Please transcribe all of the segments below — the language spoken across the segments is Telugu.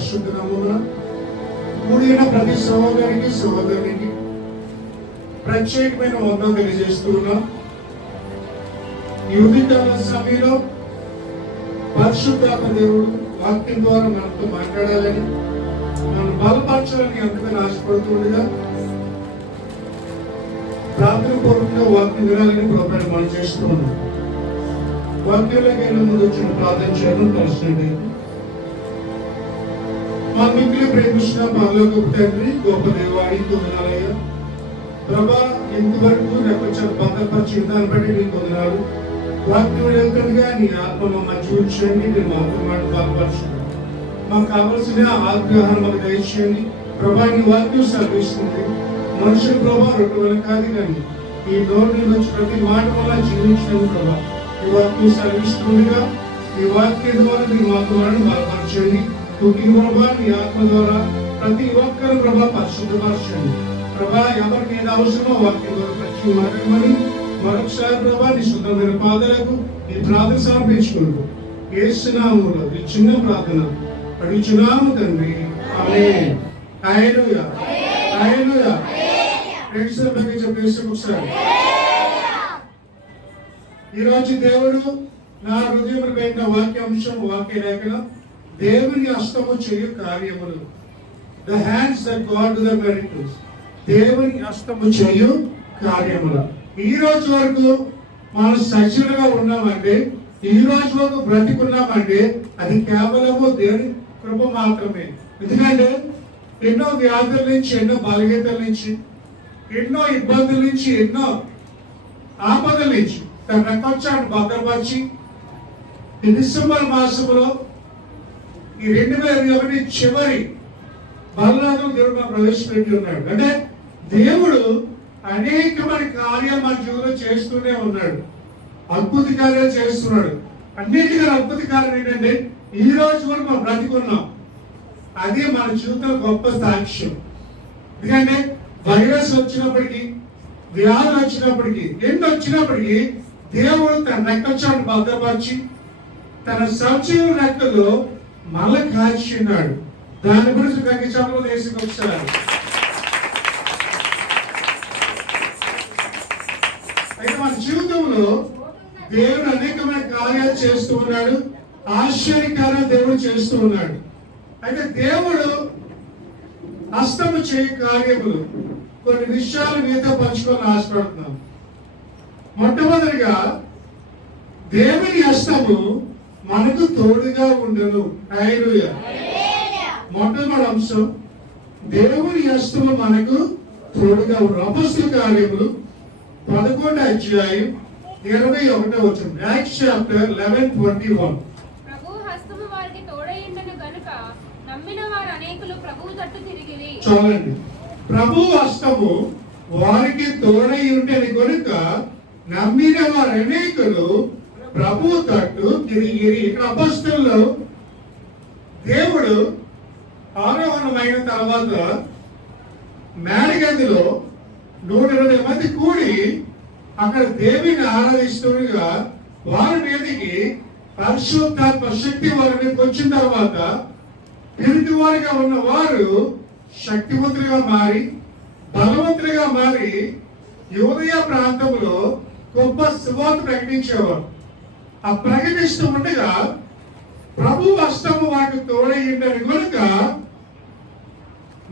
పరిశుద్ధ నామమున కూడిన ప్రతి సహోదరికి సహోదరునికి ప్రత్యేకమైన వందనం తెలియజేస్తున్నాం. ఈ ఉదయకాల సమయంలో పరిశుద్ధాత్మ దేవుడు వాక్యం ద్వారా మనతో మాట్లాడాలని, మనం బలపరచాలని ఎంతగానో ఆశపడుతుండగా ప్రార్థన పూర్వకంగా వాక్యం వినాలని ప్రభుత్వం మనం చేస్తూ ఉన్నాం. వాక్యంలోకి వెళ్ళే ముందు వచ్చిన ప్రార్థన చేయడం కలిసినట్టు. మా మిగిలి ప్రేమిస్తున్న పరలోకపు తండ్రి, గొప్ప దేవాడి వందనాలయ్యా. ప్రభా, ఇంతవరకు నాకు వచ్చిన భద్రపరిచిన దాన్ని బట్టి నీకు వందనాలు. వాక్యం వెళ్తుండగా నీ ఆత్మ మమ్మల్ని చూపించండి, మీరు మా మాట బలపరచండి. మాకు కావలసిన ఆగ్రహాన్ని మాకు దయచేయండి. ప్రభా, నీ వాక్యం సెలవిస్తుంది, మనుషులు ప్రభా రొట్టె వల్ల కాదు కానీ ఈ నోటి నుంచి ప్రతి మాట వల్ల జీవించడం. ప్రభా, ఈ వాక్యం సెలవిస్తుండగా ఈ వాక్యం ద్వారా నీ మాకు బలపరచండి. ప్రభా, నీ ఆత్మ ద్వారా ప్రతి ఒక్కరు ప్రభా పరిశుద్ధపరచండి. ప్రభా, ఎవరికి ఏది అవసరమో వాక్యం ద్వారా ప్రతి మాట్లాడమని మరొకసారి ప్రభా నీ శుద్ధమైన పాదాలకు ఈ ప్రార్థన సమర్పించుకుంటూ యేసు నామములో ఈ చిన్న ప్రార్థన అడుగుచున్నాము తండ్రి, ఆమేన్. హల్లెలూయా, హల్లెలూయా. ఈ రోజు దేవుడు నా హృదయంలో పెట్టిన వాక్యాంశం, వాక్య లేఖనం, దేవుని హస్తము చేయు కార్యములు. The hands that God do the miracles. దేవుని హస్తము చేయు కార్యములు. ఈ రోజు వరకు మనం సజీవులుగా ఉన్నామంటే, ఈ రోజు వరకు బ్రతికున్నామంటే అది కేవలము దేవుని కృప మాత్రమే. ఎందుకంటే ఎన్నో వ్యాధుల నుంచి, ఎన్నో బలహీనతల నుంచి, ఎన్నో ఇబ్బందుల నుంచి, ఎన్నో ఆపదల నుంచి తన రక్తచాన్ని భద్రపరిచి ఈ డిసెంబర్ మాసంలో ఈ 2021 చివరి బలరాజం దేవుడు ప్రవేశపెట్టి ఉన్నాడు. అంటే దేవుడు అనేకమైన కార్యాలు మన జీవితంలో చేస్తూనే ఉన్నాడు, అద్భుత కార్యాలు చేస్తున్నాడు. అన్నిటికన్నా అద్భుత కార్యం ఏంటంటే ఈ రోజు వరకు మనం బ్రతికున్నాం. అదే మన జీవితంలో గొప్ప సాక్ష్యం. ఎందుకంటే వైరస్ వచ్చినప్పటికీ, వ్యాధులు వచ్చినప్పటికీ, ఎన్ని వచ్చినప్పటికీ దేవుడు తన రెక్కచాన్ని భద్రపరిచి తన సజీవ రెక్కలో మళ్ళీ కాల్చున్నాడు. దాని గురించి గంగిచంలో వేసి ఒకసారి. అయితే మన జీవితంలో దేవుడు అనేకమైన కార్యాలు చేస్తూ ఉన్నాడు, ఆశ్చర్యకార్యాలు దేవుడు చేస్తూ ఉన్నాడు. అయితే దేవుడు హస్తము చేయు కార్యములు కొన్ని విషయాలు మీతో పంచుకొని ఆశపడుతున్నాం. మొట్టమొదటిగా దేవుని హస్తము మనకు తోడుగా ఉండను. హల్లెలూయా. మొట్టమొదటి అంశం, దేవుని హస్తము మనకు తోడుగా ఉండను. అపొస్తలుల కార్యములు 11వ అధ్యాయం 21వ వచనం. Acts chapter 11:21. ప్రభువు హస్తము వారికి తోడైయుండెను గనుక నమ్మిన వారు అనేకులు ప్రభువు తట్టు తిరిగిరి. చూడండి, ప్రభువు హస్తము వారికి తోడై ఉండేది కనుక నమ్మిన వారు అనేకులు ప్రభువు తట్టు తిరిగిరి. ఇక్కడ అపొస్తలులు దేవుడు ఆరోహణమైన తర్వాత మేడగదిలో 120 మంది కూడి అక్కడ దేవుని ఆరాధిస్తుండగా వారి మీదకి పరిశుద్ధాత్మ శక్తి వారి మీదకి వచ్చిన తర్వాత పిరికి వారిగా ఉన్న వారు శక్తివంతులుగా మారి, బలవంతులుగా మారి యూదయ ప్రాంతంలో గొప్ప సువార్త ప్రకటించేవారు. ఆ ప్రకటిస్తూ ఉండగా ప్రభు హస్తము వారికి తోడైందని కనుక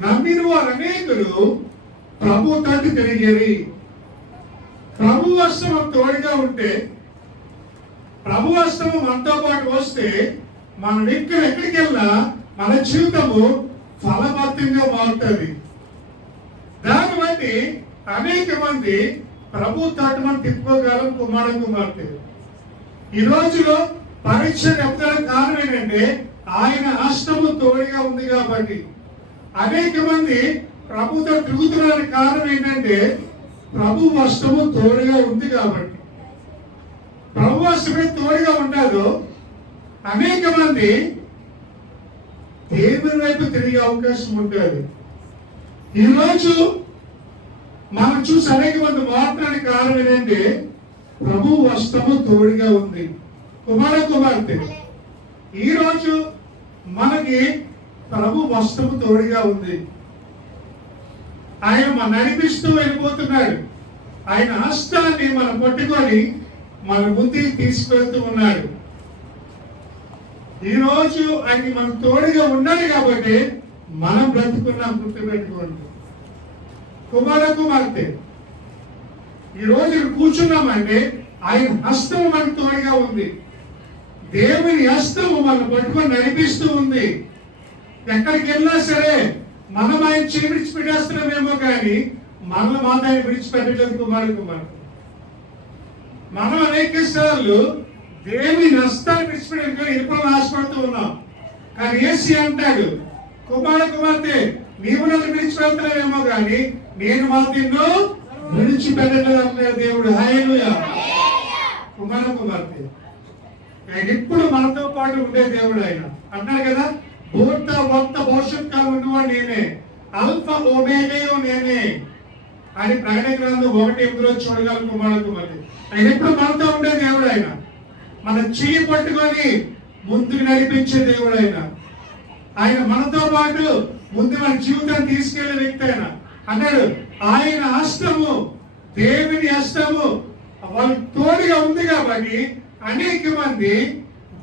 నమ్మిన వారు అనేకులు ప్రభు తట్టు తిరిగేరి. ప్రభు హస్తము తోడుగా ఉంటే, ప్రభు హస్తము మనతో పాటు వస్తే మనం ఎక్కడికి వెళ్ళినా మన జీవితము ఫలభరితంగా మారుతుంది. దాన్ని బట్టి అనేక మంది ప్రభు తట్టు మనం తిప్పుకోగలం. కుమార్తె ఈ రోజులో పరీక్ష చెప్తానికి కారణం ఏంటంటే ఆయన హస్తము తోడుగా ఉంది కాబట్టి. అనేక మంది ప్రభుతో తిరుగుతున్న కారణం ఏంటంటే ప్రభు హస్తము తోడుగా ఉంది కాబట్టి. ప్రభు హస్తమే తోడుగా ఉంటాదో అనేక మంది దేవుని వైపు తిరిగే అవకాశం ఉంటుంది. ఈరోజు మనం చూసి అనేక మంది మాట్లాడే కారణం ఏంటంటే ప్రభు హస్తము తోడుగా ఉంది. కుమార్తె, ఈ రోజు మనకి ప్రభు వస్త్రము తోడుగా ఉంది. ఆయన మన నడిపిస్తూ వెళ్ళిపోతున్నాడు. ఆయన హస్తాన్ని మనం పట్టుకొని మన ముందుకి తీసుకెళ్తూ ఉన్నాడు. ఈ రోజు ఆయన మనకు తోడుగా ఉన్నాడు కాబట్టి మనం బ్రతుకున్నాం. గుర్తుపెట్టుకోండి కుమార కుమార్తె, ఈ రోజు కూర్చున్నామంటే ఆయన హస్తము మనకు తోడుగా ఉంది. దేవుని హస్తము మనం పట్టుకొని నడిపిస్తూ ఉంది. ఎక్కడికి వెళ్ళినా సరే మనం ఆయన చేయి విడిచిపెట్టేస్తున్నామేమో కానీ మనల్ని మాట ఆయన విడిచిపెట్టలేదు. కుమార కుమార్తె, మనం అనేక సార్లు దేవుని హస్తాన్ని విడిచిపెట్టడానికి వెళ్ళిపోవాలని ఆశపడుతూ ఉన్నాం. కానీ యేసు అంటాడు, కుమార కుమార్తె నీవు నన్ను విడిచిపెడతావేమో కానీ నేను మాత్రం విడిచిపెట్టలేదు అంటాడు దేవుడు. హల్లెలూయా. కుమార కుమార్తె, ఆయన ఎప్పుడు మనతో పాటు ఉండే దేవుడు. ఆయన అన్నాడు కదా, భూత భక్త భవిష్యత్ కాలం ఉన్నవాడు నేనే, అల్ఫా ఒమేగా నేనే అని ప్రకటన గ్రంథం 1:8 చూడగలం. కుమార కుమార్తె, ఆయన ఎప్పుడు మనతో ఉండే దేవుడు. ఆయన మన చెయ్యి పట్టుకొని ముందుకు నడిపించే దేవుడు. ఆయన మనతో పాటు ముందు మన జీవితాన్ని తీసుకెళ్లే వ్యక్తి. ఆయన అన్నాడు, ఆయన హస్తము దేవుని హస్తము వాళ్ళకి తోడుగా ఉంది కాబట్టి అనేక మంది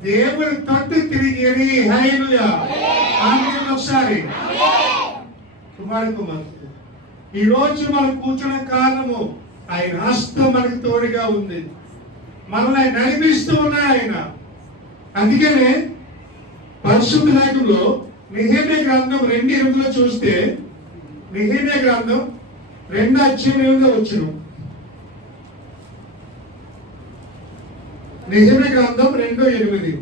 దేవుని తట్టు తిరిగి. హల్లెలూయా. ఒకసారి కుమార కుమార్తె, ఈ రోజు మనం కూర్చున్న కారణము ఆయన హస్తం మనకు తోడుగా ఉంది. మనల్ని ఆయన నడిపిస్తూ ఉన్నాడు ఆయన. అందుకనే పరిశుద్ధ లేఖంలో నెహెమ్యా గ్రంథం 2:8 చూస్తే, నెహెమ్యా గ్రంథం 2:8 నెహెమ్యా గ్రంథం 2:8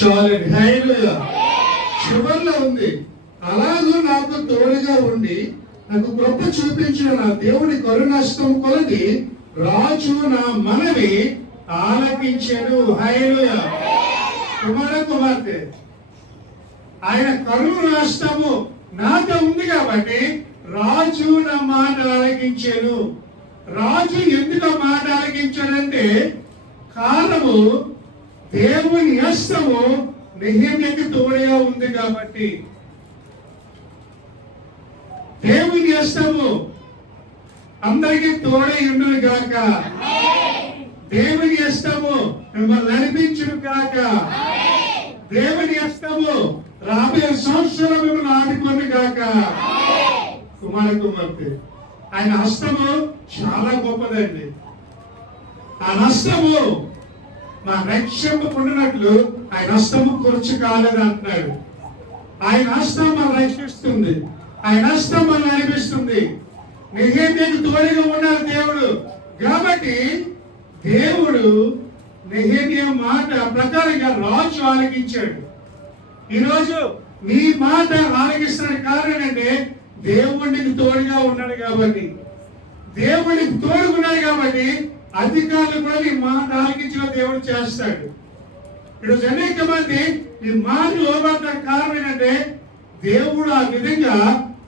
చాలండి. హల్లెలూయా. చివర్లో ఉంది, అలాగూ నాకు తోడుగా ఉండి నాకు కృప చూపించిన నా దేవుని కరుణాస్తం కొలది రాజు నా మనవి ఆలకించాడు. హల్లెలూయా. కుమార కుమార్తె, ఆయన కరుణాస్తము నాతో ఉంది కాబట్టి రాజు నా మాట ఆలకించాడు. రాజు ఎందుకు మాట ఆలకించాడంటే కారణము దేవుని హస్తము నెహెమ్యాకి తోడుగా ఉంది కాబట్టి. దేవుని హస్తము అందరికీ తోడై ఉండును గాక. దేవుని హస్తము మిమ్మల్ని నడిపించును గాక. దేవుని హస్తము రాబోయే సంవత్సరం మిమ్మల్ని ఆదుకొని గాక. కుమార కుమార్తె, ఆయన హస్తము చాలా గొప్పదండి. ఆ హస్తము మా రక్షణ పొందినట్లు ఆయన హస్తము ఖర్చు కాలేదు అంటున్నాడు. ఆయన హస్తం మనం రక్షిస్తుంది, ఆయన హస్తం మనం నడిపిస్తుంది. నెహెమ్యాకు తోడుగా ఉన్నాడు దేవుడు కాబట్టి దేవుడు నెహెమ్యా మాట ప్రకారంగా రాజు ఆలకించాడు. ఈరోజు నీ మాట ఆలకిస్తున్న కారణం అంటే దేవుడికి తోడుగా ఉన్నాడు కాబట్టి. దేవుడికి తోడుకున్నాడు కాబట్టి అధికారులు కూడా నీ మాట ఆలకించిన దేవుడు చేస్తాడు. ఈరోజు అనేక మంది ఈ మాట లోబడ్డ కారణం ఏంటంటే దేవుడు ఆ విధంగా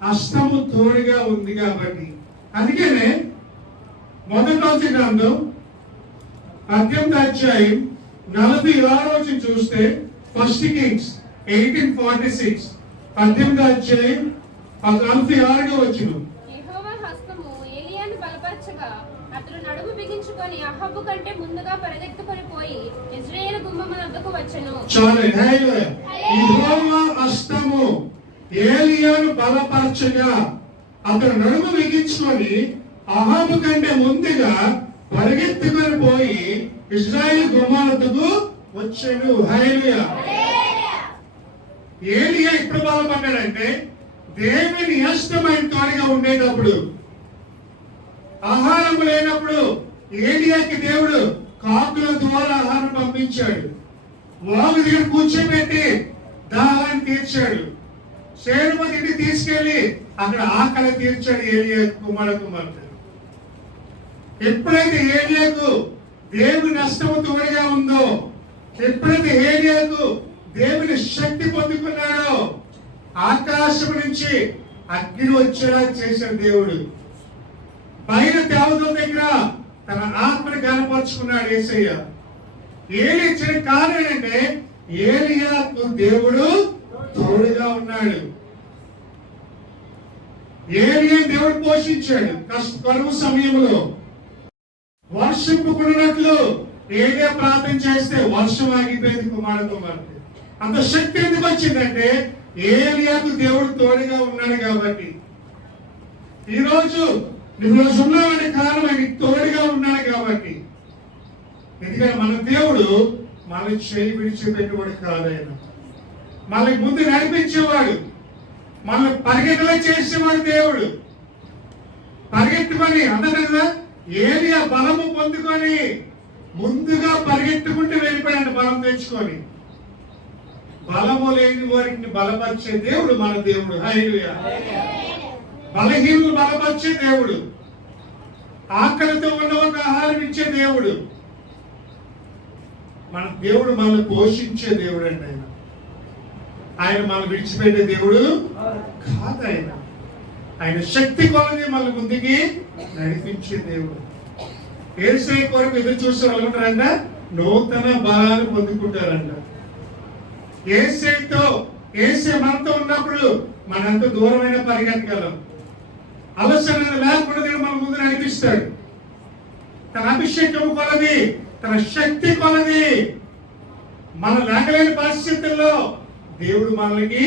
హస్తము తోడుగా ఉంది కాబట్టి. అందుకనే 1 గ్రంథం 18:46 చూస్తే 1 Kings 18:46 18:46 యెహోవా హస్తము ఏలీయాను బలపరచగా అతడు నడుము బిగించుకొని అహబు కంటే ముందుగా పరిగెత్తుకొని పోయి ఇశ్రాయేలు గుమ్మముల వద్దకు వచ్చెను. యెహోవా హస్తము ఏలీయాను బలపరచగా అతడు నడుము బిగించుకొని అహాబు కంటే ముందుగా పరిగెత్తుకొని పోయి ఇశ్రాయేలు గుమ్మముల వద్దకు వచ్చెను. హల్లెలూయా. ఏలియా ఎప్పుడు బలపడ్డాడంటే దేవుని హస్తమైన తోడుగా ఉండేటప్పుడు. ఆహారం లేనప్పుడు ఏలియాకి దేవుడు కాకుల ద్వారా ఆహారం పంపించాడు. వాగు దగ్గర కూర్చోబెట్టి దాహాన్ని తీర్చాడు. సేనుమతి ఇంటికి తీసుకెళ్లి అక్కడ ఆకలి తీర్చాడు ఏలియా కుమార్తె. ఎప్పుడైతే ఏలియాకు దేవుని హస్తము తోడుగా ఉందో, ఎప్పుడైతే ఏలియాకు దేవుని శక్తి పొందుకున్నాడో, ఆకాశం నుంచి అగ్ని వచ్చేలా చేశాడు దేవుడు. పైన దేవతల దగ్గర తన ఆత్మని కనపరుచుకున్నాడు యేసయ్య. ఏలి ఇచ్చిన కారణం ఏంటంటే ఏలియాకు దేవుడు తోడుగా ఉన్నాడు. ఏలియాను దేవుడు పోషించాడు. కరువు సమయంలో వర్షం కురినట్లు ఏలియా ప్రార్థన చేస్తే వర్షం ఆగిపోయింది. కుమార్తె అంత శక్తి ఎందుకు వచ్చిందంటే ఏలియాకు దేవుడు తోడుగా ఉన్నాడు కాబట్టి. ఈరోజు నువ్వు ఉన్నావనే కారణం ఆయనకి తోడుగా ఉన్నాడు కాబట్టి. ఎందుకంటే మన దేవుడు మన చేయి విడిచిపెట్టేవాడు కాదు. ఆయన మనకి ముందు నడిపించేవాడు, మన పరిగెత్తలో చేసేవాడు దేవుడు. పరిగెత్తుకొని అందరు ఏలియా బలము పొందుకొని ముందుగా పరిగెత్తుకుంటూ వెళ్ళిపోయాడు బలం తెచ్చుకొని. బలము లేని వారిని బలపరిచే దేవుడు మన దేవుడు. హల్లెలూయా. బలహీనులు బలపరిచే దేవుడు, ఆకలితో ఉన్న ఒక ఆహారం ఇచ్చే దేవుడు. మన దేవుడు మనల్ని పోషించే దేవుడు అండి. ఆయన మనం విడిచిపెట్టే దేవుడు కాదు. ఆయన శక్తి కొలది మన ముందుకి నడిపించే దేవుడు. యేసయ్య కొరకు ఎదురు చూసే వాళ్ళు ఉంటారంట, నూతన బలాన్ని పొందుకుంటారంట. యేసయ్య మనతో ఉన్నప్పుడు మనంత దూరమైన పరిగెత్తగలం. అలసట లేకుండా దేవుడు మన ముందు నడిపిస్తాడు. తన అభిషేకం కొలది, తన శక్తి కొలది మన లేకలేని పరిస్థితుల్లో దేవుడు మనకి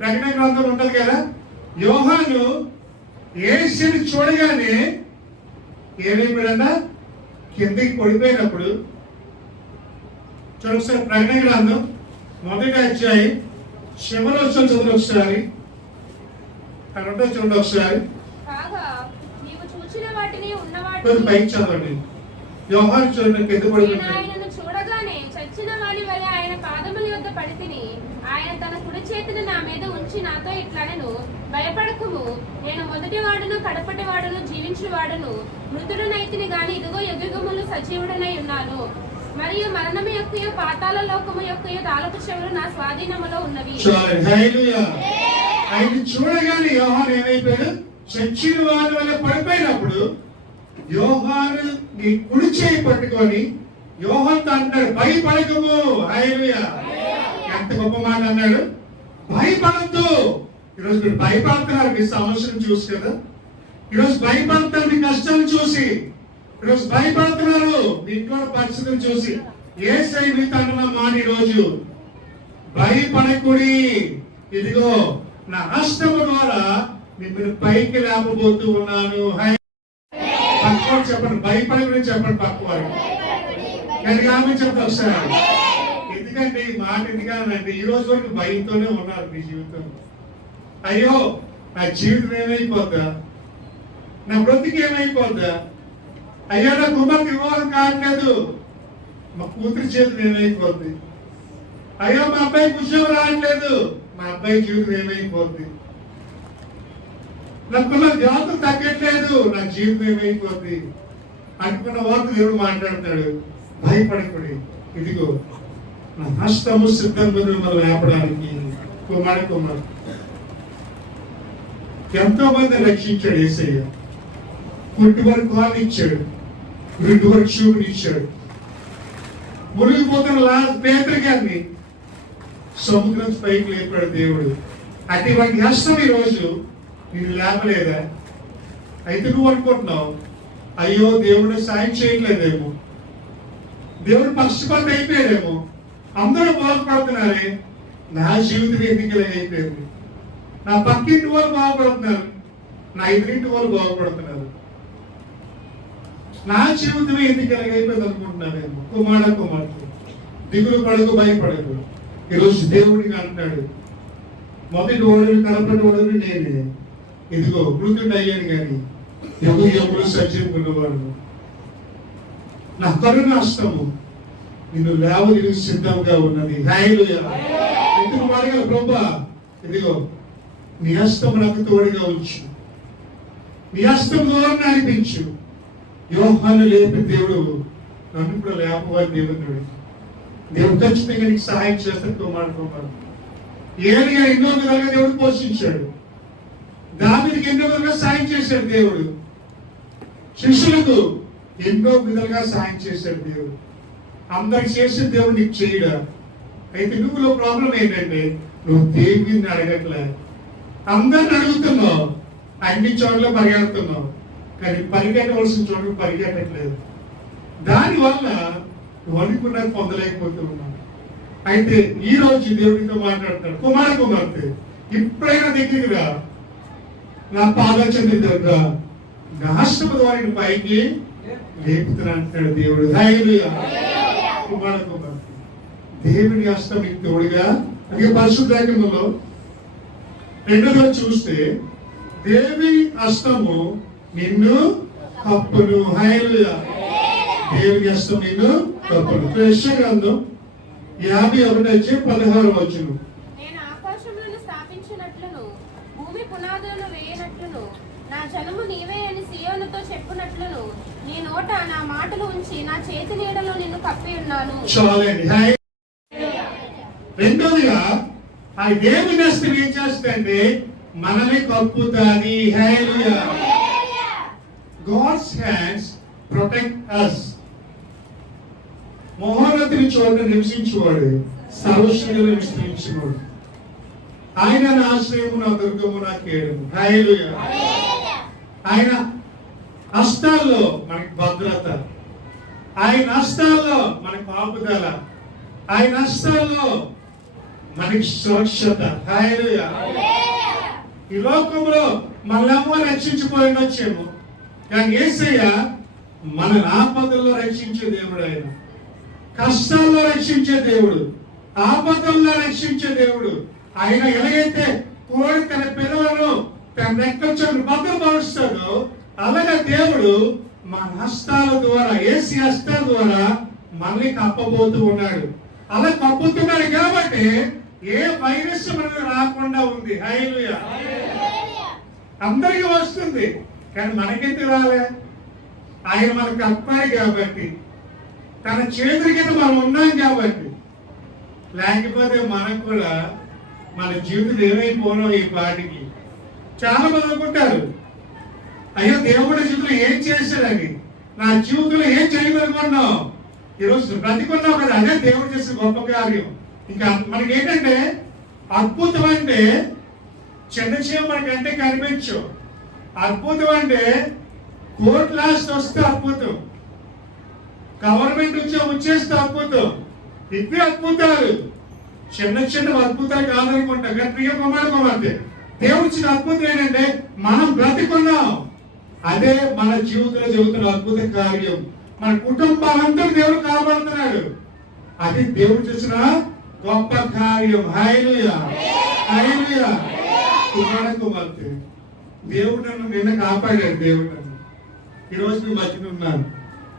ప్రకటన గ్రంథం ఉంటది కదా. యోహాను యేసుని చూడగానే ఏమైపోయాడన్న కిందికి పడిపోయినప్పుడు చూడొకసారి ప్రకటన గ్రంథం 1వ అధ్యాయం చివరి వచనం చదువు ఒకసారి. కరెక్ట్గా చూడండి ఒకసారి. పైకి చదవండి. యోహాను చూడండి కింద పడిపోయాడు. చూడగానే చచ్చిన వారి వలె ఆయన పాదముల యొద్ద పడితిని. ఆయన తన కుడి చేతిని నా మీద ఉంచి నాతో ఇట్లనెను, భయపడకుము, నేను మొదటి వాడును కడపటి వాడును జీవించిన వాడును, మృతుడనైతిని గాని ఇదిగో యుగములు సజీవుడనై ఉన్నాను. మరియు మరణము యొక్కయు పాతాళ లోకము యొక్కయు తాళపు చెవులు నా స్వాధీనములో ఉన్నవి. ఆయన చూడగానే యోహాను ఏమైపోయాడు? చచ్చిన వారి వల్ల పడిపోయినప్పుడు యోహాను నీ కుడి చేయి పట్టుకొని యోహాను అంటాడు, భయపడకము. హల్లెలూయా. ఎంత గొప్ప మాట అన్నాడు, భయపడద్దు. ఈరోజు మీరు భయపడుతున్నారు మీ సమస్యను చూసి కదా. ఈరోజు భయపడుతున్నారు మీ కష్టాన్ని చూసి. ఈరోజు భయపడుతున్నారు మీ ఇంట్లో పరిస్థితులు చూసి. యేసయ్య మీతో అన్న మాట ఈరోజు, భయపడకుడి, ఇదిగో నా హస్తము ద్వారా మిమ్మల్ని పైకి లేపబోతూ ఉన్నాను. పక్కవాడు చెప్పండి, భయపడకుడి చెప్పండి పక్కవాడు. కానీ చెప్పండి ఒకసారి. ఎందుకంటే ఈ మాట ఎందుకనంటే ఈ రోజు వరకు భయంతోనే ఉన్నారు మీ జీవితం. అయ్యో నా జీవితం ఏమైపోద్దా, నా బ్రతికి ఏమైపోద్దా, అయ్యో నా కుమార్తె వివాహం కావట్లేదు, మా కూతురి చేతులు ఏమైపోద్ది, అయ్యో మా అబ్బాయికి ఉద్యోగం రావట్లేదు, మా అబ్బాయి జీవితం ఏమైపోద్ది, నాకున్న జాతర తగ్గట్లేదు, నా జీవితం ఏమైపోద్ది అనుకున్న వార్త దేవుడు మాట్లాడతాడు. భయపడకుడి, ఇదిగో నా హస్తము సిద్ధంగా మనం లేపడానికి. కుమార్ ఎంతో మంది రక్షించాడు యేసయ్య. కుంటి వరకు కాలు ఇచ్చాడు, రెండు వరకు చూపుని ఇచ్చాడు. మునిగిపోతున్న పేతురు గారిని సముద్రం పైకి లేపాడు దేవుడు. అటువంటి హస్తం ఈ రోజు నేను లేపలేదా? అయితే నువ్వు అనుకుంటున్నావు, అయ్యో దేవుడు సాయం చేయట్లేదేమో, దేవుడు పక్షపాత అయిపోయాడేమో, అందరూ బాగుపడుతున్నారే, నా జీవితం ఎందుకు అయిపోయింది, నా పక్కింటి వాళ్ళు బాగుపడుతున్నారు, నా ఎదురింటి వాళ్ళు బాగుపడుతున్నారు, నా జీవితమే ఎందుకు అయిపోయింది అనుకుంటున్నారేమో. కుమార్తె దిగులు పడకు, భయపడకు. ఈరోజు దేవుడిగా అంటాడు, మొదటి ఓడలు కనపడి ఓడలు నేనే, ఇదిగో మృతుడు అయ్యాను కానీ యుగములు సజీవున్నవాడు, నా కరుణ హస్తము నిన్ను లేవది సిద్ధంగా ఉన్నది. హల్లెలూయా. ఎందుకు అడగాలి, ప్రభువా ఇదిగో నీ హస్తము నాకు తోడుగా ఉంచు, నీ హస్తం ద్వారా నడిపించు, యోహాను లేపి దేవుడు నన్ను కూడా లేపవాలి దేవుడు ఖచ్చితంగా నీకు సహాయం చేస్తాడు కుమారుడు. ఏలియా ఎన్నో విధాలుగా దేవుడు పోషించాడు. దావీదుకి ఎన్నో విధాలుగా సాయం చేశాడు దేవుడు. శిష్యులకు ఎన్నో విధాలుగా సాయం చేశాడు దేవుడు. అందరికి చేసిన దేవుడు నీకు చేయడా? అయితే నువ్వులో ప్రాబ్లం ఏంటంటే నువ్వు దేవుడిని అడగట్లే. అందరిని అడుగుతున్నావు, అన్ని చోట్ల పరిగెడుతున్నావు, కానీ పరిగెట్టవలసిన చోట్ల పరిగెట్టట్లేదు. దానివల్ల నువ్వు అనుకున్నది పొందలేకపోతున్నావు. అయితే ఈ రోజు దేవుడితో మాట్లాడతాడు, కుమార్తె ఇప్పుడైనా దగ్గరికి రా, నా పాదచంద్ర దగ్గర నా హస్తము ద్వారా పైకి లేపుతున్నా అంటాడు దేవుడు. హల్లెలూయా. కుమార్తె దేవుని హస్తం నీకు తోడుగా. అలాగే పరిశుద్ధ గ్రంథంలో 2వ చూస్తే దేవి హస్తము నిన్ను కప్పును. హల్లెలూయా. దేవుని హస్తం నిన్ను కప్పును. యెషయా గ్రంథం 51:16. నేను ఆకాశములను స్థాపించినట్లును భూమి పునాదులను వేయనట్లును నా జనము నీవే అని సియోనుతో చెప్పునట్లును నీ నోట నా మాటలు ఉంచి నా చేతి నీడలో నిన్ను కప్పి ఉన్నాను. చాలండి. రెండోదిగా ఆ దేవుని హస్తం ఏం చేస్తుందంటే మనల్ని కప్పుతాది. హల్లెలూయా. God's hands protect us. మహోన్నతుని చోట నివసించువాడు, సర్వశక్తులను విస్తరించినవాడు. ఆయన నా ఆశ్రయము, నా దుర్గము, నా కేడము. హల్లెలూయా. ఆయన హస్తాల్లో మనకి భద్రత, ఆయన హస్తాల్లో మనకి ఆపుదల, ఆయన హస్తాల్లో మనకి సురక్షత. హల్లెలూయా. ఈ లోకంలో మనమేమో రక్షించిపోయినొచ్చేమో, కానీ యేసయ్య మన ఆపదల్లో రక్షించే దేవుడు. ఆయన కష్టాల్లో రక్షించే దేవుడు, ఆపదల్లో రక్షించే దేవుడు. ఆయన ఎలాగైతే కోడి తన పిల్లలను తన రెక్కల చోటు భద్రపరుస్తాడో అలాగే దేవుడు మన హస్తాల ద్వారా, యేసు హస్తాల ద్వారా మనల్ని కప్పబోతూ ఉన్నాడు. అలా కప్పుతున్నాడు కాబట్టి ఏ వైరస్ మనకు రాకుండా ఉంది. హల్లెలూయా. అందరికీ వస్తుంది, కానీ మనకెందుకు రాలే? ఆయన మనకు కప్పాడు కాబట్టి, తన చేతుల కింద మనం ఉన్నాం కాబట్టి. లేకపోతే మనం కూడా మన జీవితం ఏమైపోనో ఈ పాటికి. చాలా మంది అనుకుంటారు, అయ్యో దేవుడి జీవితంలో ఏం చేశాడని, నా జీవితంలో ఏం చేయగలుగుతున్నావు, ఈరోజు బ్రతికున్నావు కదా, అదే దేవుడు చేసే గొప్ప కార్యం. ఇంకా మనకి ఏంటంటే అద్భుతం అంటే చిన్న చీమ మనకంటే కనిపించు. అద్భుతం అంటే కోర్టు లాస్ట్ వస్తే అద్భుతం, గవర్నమెంట్ నుంచి వచ్చేస్తే అద్భుతం. ఇవే అద్భుతాలు, చిన్న చిన్న అద్భుతాలు కాదనుకుంటా. కానీ ప్రియ కుమార్తె దేవుడు ఇచ్చిన అద్భుతం ఏంటంటే మనం బ్రతికున్నాం. అదే మన జీవితంలో జరుగుతున్న అద్భుత కార్యం. మన కుటుంబాలందరూ దేవుడు కాపాడుతున్నాడు. అది దేవుడు చేసిన గొప్ప కార్యం. హల్లెలూయా. హల్లెలూయా. కుమార్తె దేవుడు నన్ను నిన్న కాపాడాడు. దేవుడు నన్ను ఈరోజు మీ మధ్యన ఉన్నాను.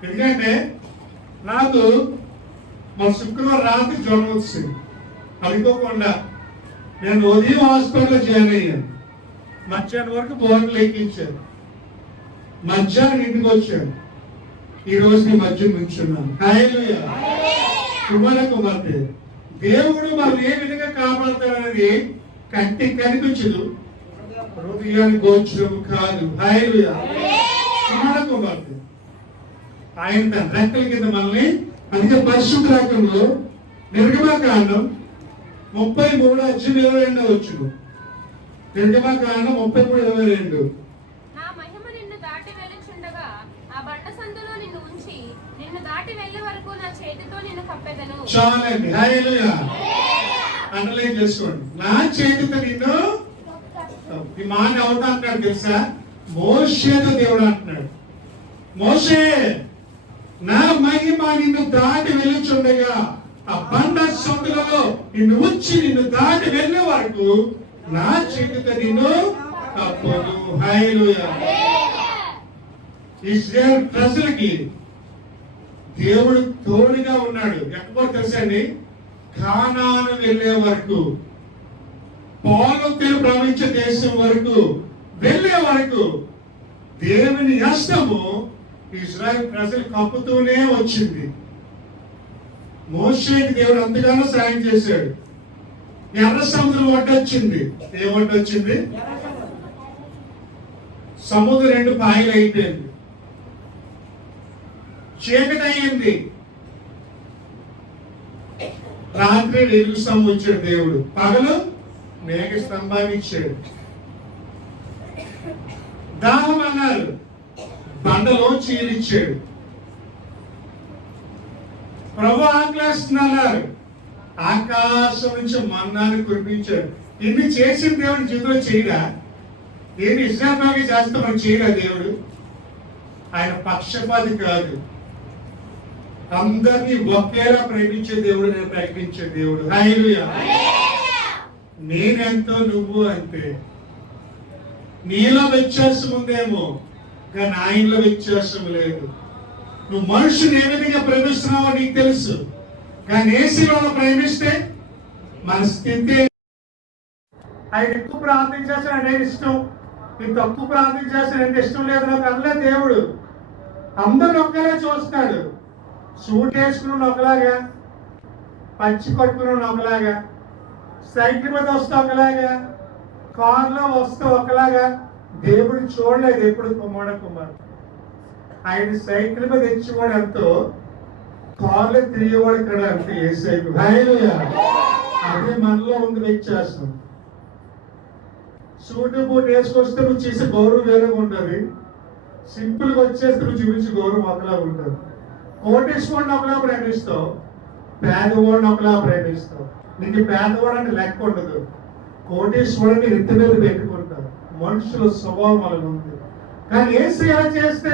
ఎందుకంటే నాకు మన శుక్రవారం రాత్రి జ్వరం వచ్చింది. అనుకోకుండా నేను ఉదయం హాస్పిటల్లో జాయిన్ అయ్యాను. మధ్యాహ్నం వరకు బోర్డులు ఎక్కించాను. మధ్యాహ్నం ఇంటికి వచ్చాను. ఈ రోజు మీ మధ్య నుంచున్నాను. హల్లెలూయా. కుమార్తె దేవుడు మనం ఏ విధంగా కాపాడుతాడనేది కంటికి కనిపించదు, హృదయానికి గోచరం కాదు. హల్లెలూయా. కుమార్తె ఆయన తన రెక్కల కింద మనల్ని, అందుకే పరిశుద్ధ వాక్యంలో నిర్గమకాండం 33:22. నిర్గమకాండం 33:22. నా మహిమ నిన్ను దాటి వెళ్ళుచుండగా ఆ బండ సందులో నిన్ను ఉంచి నిన్ను దాటి వెళ్ళే వరకు నా చేతితో నిన్ను కప్పెదను. చాలండి. హల్లెలూయా. అండర్లైన్ చేసుకోండి. నా చేతితో నిన్ను. ఈ మాట ఎవరితో అంటున్నాడు తెలుసా? మోషేతో దేవుడు అంటున్నాడు. మోషే, నా మహిమ నిన్ను దాటి వెళ్ళుచుండగా ఆ బండ సందులలో నిన్ను ఉంచి నిన్ను దాటి వెళ్ళే వరకు నా చేతితో నిన్ను కప్పును. హల్లెలూయా. ఇశ్రాయేలు ప్రజలకి దేవుడు తోడుగా ఉన్నాడు. ఎక్కడ తెలుసా అండి? కానాను వెళ్ళే వరకు, పాలకులు ప్రవహించే దేశం వరకు వెళ్ళే వరకు దేవుని హస్తము ఇజ్రాయెల్ ప్రజలు కప్పుతూనే వచ్చింది. మోషేకి దేవుడు ఎంతగానో సాయం చేశాడు. ఎర్ర సముద్రం ఒడ్డొచ్చింది. ఏ ఒడ్డొచ్చింది? సముద్రం 2 పాయలు అయిపోయింది. చీకటి అయ్యింది. రాత్రి వెలుగు స్తంభం ఇచ్చాడు దేవుడు, పగలు మేఘ స్తంభాన్ని ఇచ్చాడు. దాహం అన్నారు, బండలో చీలిచ్చాడు. ప్రభు ఆకలేస్తున్నారు, ఆకాశం నుంచి మన్నాన్ని కురిపించాడు. ఇన్ని చేసిన దేవుడు జీవితంలో చేయడా? ఏమి ఇష్టాలుగా చేస్తే మనం చేయడా? దేవుడు ఆయన పక్షపాతి కాదు. అందరినీ ఒకేలా ప్రేమించే దేవుడు, నేను ప్రకటించే దేవుడు. హల్లెలూయా. నేనెంతో నువ్వు అంతే. నీలో వ్యత్యాసం ఉందేమో, కానీ ఆయనలో వ్యత్యాసం లేదు. నువ్వు మనుషుని ఏ విధంగా ప్రేమిస్తున్నావో నీకు తెలుసు, కానీ యేసులో ప్రేమిస్తే మన స్థితి. ఆయన ఎక్కువ ప్రార్థన చేస్తాను అంటే ఇష్టం, నీకు తక్కువ ప్రార్థన చేస్తాను అంటే ఇష్టం లేదు. నాకు అనలే దేవుడు. అందరూ ఒకేలా చూస్తాడు. సూట్ వేసుకుని ఒకలాగా, పంచి కట్టుకుని ఒకలాగా, సైకిల్ మీద వస్తే ఒకలాగా, కారులో వస్తే ఒకలాగా. దేవుడు చూడలేదు ఎప్పుడు కుమారుడు. ఆయన సైకిల్ మీద తెచ్చేవాడు ఎంతో, కారులో తిరిగేవాడు ఇక్కడ అంతే. ఏ సైకిల్ అదే మనలో ఉంది వ్యత్యాసం. సూటు బూట్ వేసుకొస్తే నువ్వు చేసే గౌరవం వేరేగా ఉంటుంది. సింపుల్ గా వచ్చేస్తే నువ్వు చూపించే గౌరవం ఒకలాగా ఉంటుంది. కోటేశ్వరుని ఒకలా ప్రేమిస్తావు, పేదవాడిని ఒకలా ప్రేమిస్తావు. నీకు పేదవాడు అంటే లెక్క ఉండదు. కోటేశ్వరుని ఎత్తి మీద పెట్టుకుంటారు. మనుషుల స్వభావం అలా ఉంది. కానీ యేసు ఎలా చేస్తే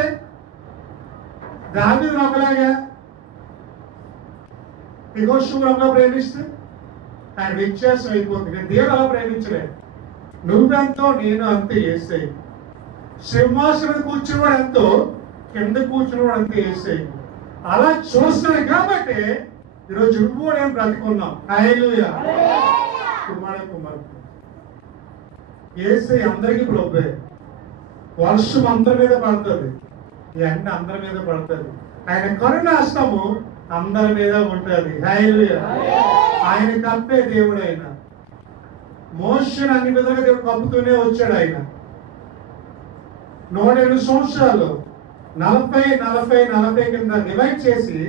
దావీదును ఒకలాగా, యెహోషువను ఒకలా ప్రేమిస్తే ఆయన వ్యత్యాసం అయిపోతుంది. కానీ దేవుడు అలా ప్రేమించలే. నువ్వెంతో నేను అంతే యేసై. సింహాసనం కూర్చున్నవాడు ఎంతో, కింద కూర్చున్నవాడు అంతే యేసై. అలా చూస్తున్నాడు కాబట్టి ఈరోజు నువ్వు నేను బ్రతికున్నాం. హల్లెలూయా. కుమారుడు యేసై అందరికీ ప్రభువే. వర్షం అందరి మీద పడుతుంది, ఎండ అందరి మీద పడుతుంది. ఆయన కరుణాస్తము అందరి మీద ఉంటుంది. హల్లెలూయా. ఆయన కప్పే దేవుడు. ఆయన మోషేని అన్ని విధాలుగా దేవుడు కప్పుతూనే వచ్చాడు. ఆయన 107 సంవత్సరాలు 40 కింద డివైడ్ చేసి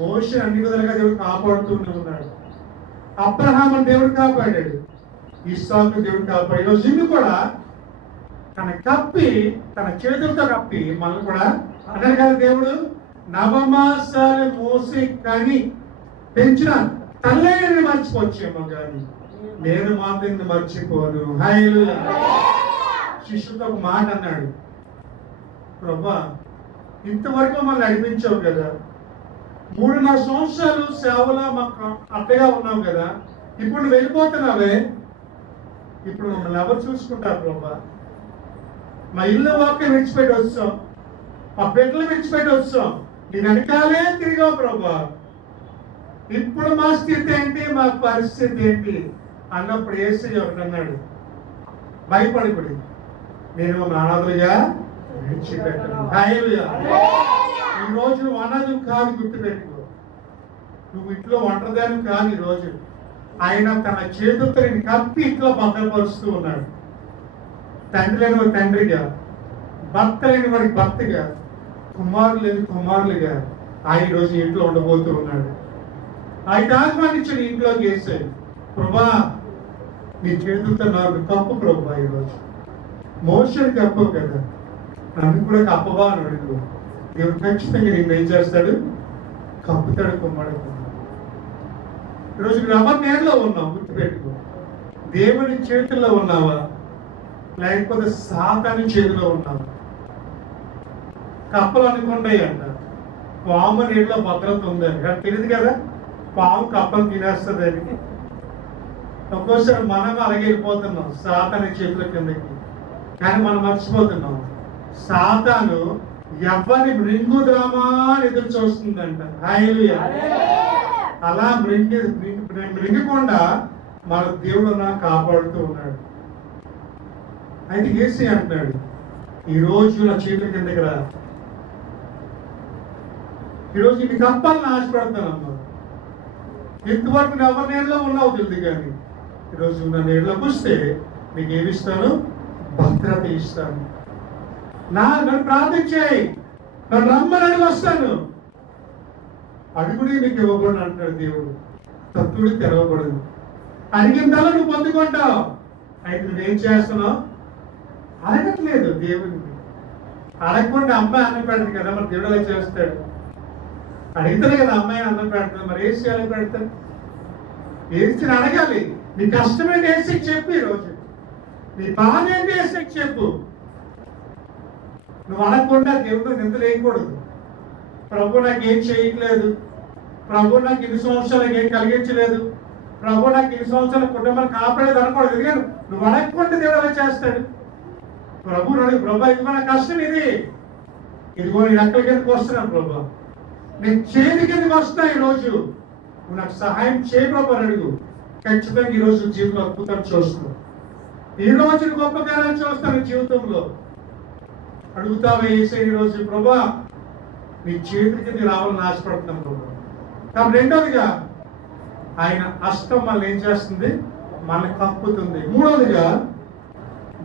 మోషేని అన్ని విధాలుగా దేవుడు కాపాడుతూనే ఉన్నాడు. అబ్రహామును దేవుడు కాపాడాడు, ఇస్సాకు దేవుడు కాపాడు. ఈరోజు ఇల్లు కూడా తన కప్పి, తన చేతులతో కప్పి మనల్ని కూడా అన్నారు కదా దేవుడు. నవమాసాలు మోసి కానీ పెంచిన తల్లిని మర్చిపోవచ్చేమో కానీ నేను మాత్రం మర్చిపోను. హల్లెలూయా. శిష్యులతో ఒక మాట అన్నాడు, ప్రభా ఇంతవరకు మమ్మల్ని నడిపించావు కదా, 3.5 సంవత్సరాలు సేవలో మాకు అత్తగా ఉన్నావు కదా, ఇప్పుడు నువ్వు వెళ్ళిపోతున్నావే, ఇప్పుడు మమ్మల్ని ఎవరు చూసుకుంటారు ప్రభా? మా ఇల్లు వాక్యం విడిచిపెట్టి వచ్చాం, మా బిడ్డలు విడిచిపెట్టి వచ్చాం, నీ వెనకాలే తిరిగావు ప్రభా. ఇప్పుడు మా స్థితి ఏంటి, మా పరిస్థితి ఏంటి అన్నప్పుడు యేసయ్య ఒకటి అన్నాడు, భయపడకుడి, నేను అనాథలుగా విడిచిపెట్టను. హల్లెలూయా. ఈ రోజు నువ్వు అనాథం కాదు, గుర్తుపెట్టుకో. నువ్వు ఇంట్లో ఒంటరిదాని కాదు. ఈ రోజు ఆయన తన చేతులతో నేను కప్పి ఇంట్లో భద్రపరుస్తూ ఉన్నాడు. తండ్రి లేని వాడి తండ్రిగా, భర్త లేని వాడికి భర్తగా, కుమారులు లేని కుమారులుగా ఆయన రోజు ఇంట్లో ఉండబోతూ ఉన్నాడు. ఆయన ఆహ్వానించిన ఇంట్లోకి వేసాడు. ప్రభా నీ చేతులతో నాకు కప్పు ప్రభా. ఈరోజు మోషని కప్పు కదా, నన్ను కూడా కప్పవా అని అడుగు. దేవుడు ఖచ్చితంగా నేను ఏం చేస్తాడు, కప్పుతాడు. కుమ్మాడు. ఈరోజు నువ్వు ఎవరి నేలలో ఉన్నావు గుర్తుపెట్టుకో. దేవుని చేతుల్లో ఉన్నావా, లేకపోతే సాతాను చేతిలో ఉన్నావా? కప్పలు అనుకుంటాయి అంట, పాము నీళ్ళలో భద్రత ఉందని. కానీ తెలియదు కదా, పాము కప్పలు తినేస్తుంది అని. ఒక్కోసారి మనం అలాగే వెళ్ళిపోతున్నాం సాతాను చేతుల కిందకి. కానీ మనం మర్చిపోతున్నాం, సాతాను ఎవరిని మృంగుద్రామా అని ఎదురు చూస్తుందంట. హల్లెలూయా. అలా మృంగకుండా మన దేవుడు కాపాడుతూ ఉన్నాడు. అయితే యేసయ్య అంటున్నాడు, ఈ రోజు నా చేతుల కిందకి రా, ఈరోజు నీకు కప్పాలని ఆశపడతానమ్మా. ఇంతవరకు నువ్వు ఎవరి నీడలో ఉన్నావు తెలియదు, కానీ ఈరోజు నా నీడలోకి వస్తే నీకు ఏమిస్తాను? భద్రత ఇస్తాను. నన్ను ప్రార్థించేయి, నన్ను రమ్మని అడిగి వస్తాను. అడుగుడి నీకు ఇవ్వబడి అంటాడు దేవుడు. తప్పుడి తెరవబడదు. అడిగిందల్లా నువ్వు పొందుకుంటావు. అయితే నువ్వేం చేస్తున్నావు? అడగట్లేదు దేవునికి. అడగకుండా అమ్మాయి అన్నం పెడతాడు కదా, మరి దేవుడు అలా చేస్తాడు. అడిగితేనే కదా అమ్మాయి అన్నం పెడతాడు. మరి ఏసి ఎలా పెడతాడు? ఏసిని అడగాలి. నీ కష్టమేంటి ఏసికి చెప్పు. ఈరోజు నీ బాధ ఏంటి ఏసికి చెప్పు. నువ్వు అడగకుండా దేవుడు నిందలు వేయకూడదు. ప్రభు నాకు ఏం చేయట్లేదు, ప్రభు నాకు ఇన్ని సంవత్సరాలకు ఏం కలిగించలేదు, ప్రభు నాకు ఇన్ని సంవత్సరాల కుటుంబాన్ని కాపాడేది అనకూడదు. ఎందుకంటే నువ్వు అడగకుండా దేవుడు అలా చేస్తాడు. ప్రభు అడుగు, ప్రభా ఇది మన కష్టం, ఇదిగో నేను ఎక్కడి కిందకి వస్తున్నాను ప్రభా, నేను చేతి కిందకి వస్తా. ఈరోజు నువ్వు నాకు సహాయం చేయ ప్రభు అని అడుగు. ఖచ్చితంగా ఈరోజు జీవితంలో అద్భుతాలు చూస్తున్నావు. ఈ రోజు గొప్ప కార్యాలు చూస్తాను జీవితంలో. అడుగుతావే ఏసై ఈరోజు, ప్రభా నీ చేతికి నీ రావాలని ఆశపడుతున్నాను ప్రభా. కాబట్టి రెండోదిగా ఆయన హస్తం మనల్ని ఏం చేస్తుంది? మనల్ని కప్పుతుంది. మూడోదిగా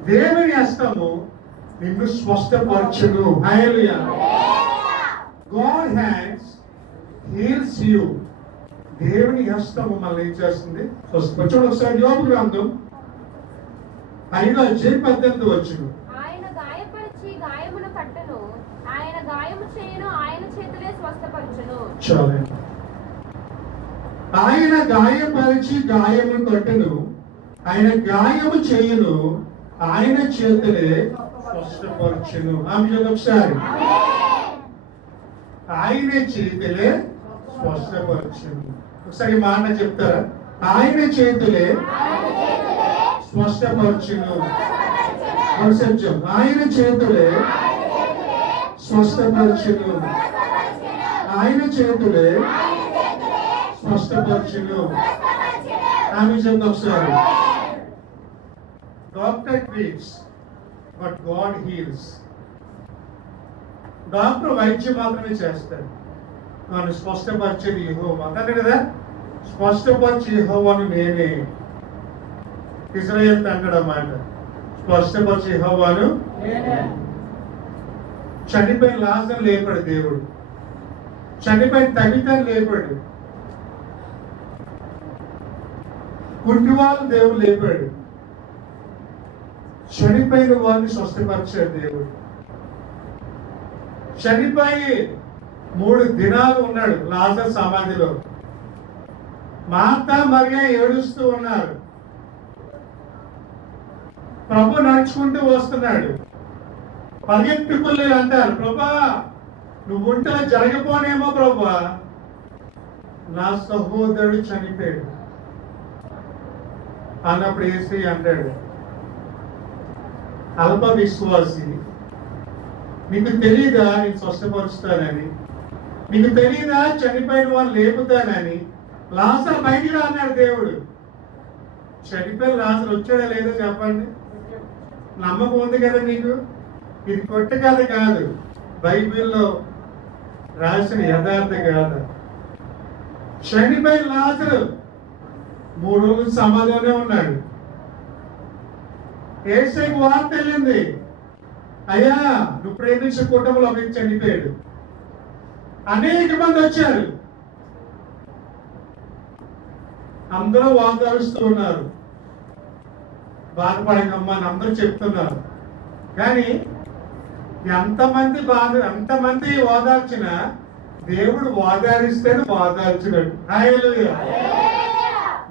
దేవుని హస్తము నిన్ను స్వస్థపరచును. హల్లెలూయా. God hands heals you. దేవుని హస్తము మనల్ని ఏం చేస్తుంది? స్వస్థపరచును. ఒకసారి యోబు గ్రంథం 5:18 ఆయన గాయపరిచి గాయమును కట్టును, ఆయన గాయము చేయును, ఆయన చేతులే స్వస్థపరచును. చాలు. ఆయన గాయపరిచి గాయము కట్టును, ఆయన గాయము చేయును, ఆయన చేతులే స్వస్థపరచును. ఆమె ఒకసారి, ఆయన చేతులే స్వస్థపరచును. ఒకసారి మాట చెప్తారా? ఆయన చేతులే స్వస్థపరచును. సత్యం, ఆయన చేతులే స్వస్థపరచును, ఆయన చేతులే స్వస్థపరచును. ఆమె చెప్తా ఒకసారి. Doctor treats but God heels. Doctor వైద్యం మాత్రమే చేస్తాడు, నన్ను స్పష్టపరిచేది యెహోవా అన్నాడు కదా. స్పష్టపరిచే యెహోవాను నేనే. ఇశ్రాయేలు అంటాడు అన్నమాట, స్పష్టపరిచే యెహోవాను నేనే. చనిపోయిన లాజరు లేపాడు దేవుడు, చనిపోయిన తబితను లేపాడు, కుంటివాళ్ళు దేవుడు లేపాడు, చనిపోయిన వారిని స్వస్థపరిచాడు దేవుడు. చనిపోయి 3 దినాలు ఉన్నాడు లాజరు సమాధిలో. మార్తా మరియ ఏడుస్తూ ఉన్నారు. ప్రభు నడుచుకుంటూ వస్తున్నాడు. పరిగెత్తుకుల్లి అంటారు, ప్రభా నువ్వు ఉంటే జరగపోనేమో ప్రభా, నా సహోదరుడు చనిపోయాడు అన్నప్పుడు యేసు అంటాడు, అల్ప విశ్వాసి, నీకు తెలియదా నేను స్వస్థపరుస్తానని? నీకు తెలియదా చనిపోయిన వాళ్ళు లేపుతానని? లాజరు బయటికి రా అన్నాడు దేవుడు. చనిపోయిన లాజరు వచ్చాడా లేదో చెప్పండి. నమ్మకం ఉంది కదా నీకు? ఇది కొట్ట కథ కాదు, బైబిల్లో రాసిన యథార్థ గాథ. చనిపోయిన లాజరు 3 రోజులు సమాధిలోనే ఉన్నాడు. యేసుకు వార్త వెళ్ళింది, అయ్యా నువ్వు ప్రేమించే కుటుంబంలో ఒక చనిపోయాడు. అనేక మంది వచ్చారు, అందరూ వాదారుస్తూ ఉన్నారు, బాధపడకమ్మా అని అందరూ చెప్తున్నారు. కానీ ఎంతమంది ఓదార్చినా దేవుడు ఓదారిస్తేనే ఓదార్చినట్టు. హల్లెలూయా.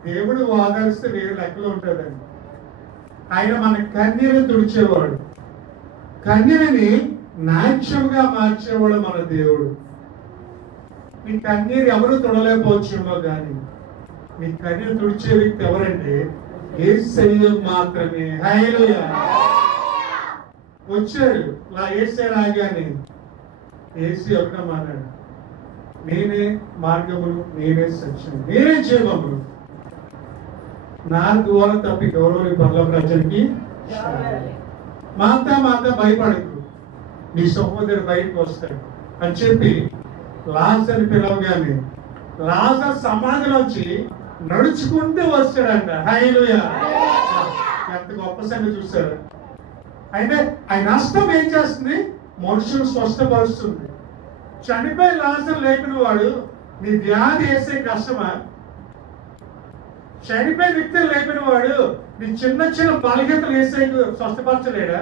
దేవుడు ఓదారిస్తే వేరే లెక్కలు ఉంటుందండి. ఆయన మన కన్నీరు తుడిచేవాడు, కన్నీరుని నాట్యంగా మార్చేవాడు మన దేవుడు. మీ కన్నీరు ఎవరు తుడలేకపోవచ్చేమో కానీ మీ కన్నీరు తుడిచే వ్యక్తి ఎవరంటే యేసయ్య మాత్రమే. హల్లెలూయా. వచ్చాడు యేసయ్య రాగానే యేసు ఒకటే మాట్లాడు, నేనే మార్గములు, నేనే సత్యం, నేనే జీవములు, నా ద్వారా తప్పి గౌరవ పరలోక రాజ్యానికి. మాత భయపడకు, నీ సహోదరుడు బయటకు వస్తాడు అని చెప్పి లాజర్ పిలవగానే లాజర్ సమాధిలోంచి నడుచుకుంటూ వస్తాడంట. హల్లెలూయా! ఎంత గొప్ప సంగతి చూశారు. అయితే ఆయన హస్తం ఏం చేస్తుంది? మనుషులు స్వస్థపరుస్తుంది. చనిపోయి లాజర్ లేపిన వాడు నీ వ్యాధి వేసే కష్టమా? చనిపోయి వ్యక్తులు లేపిన వాడు నీ చిన్న చిన్న బలహీనతలు వేసే స్వస్థపరచలేడా?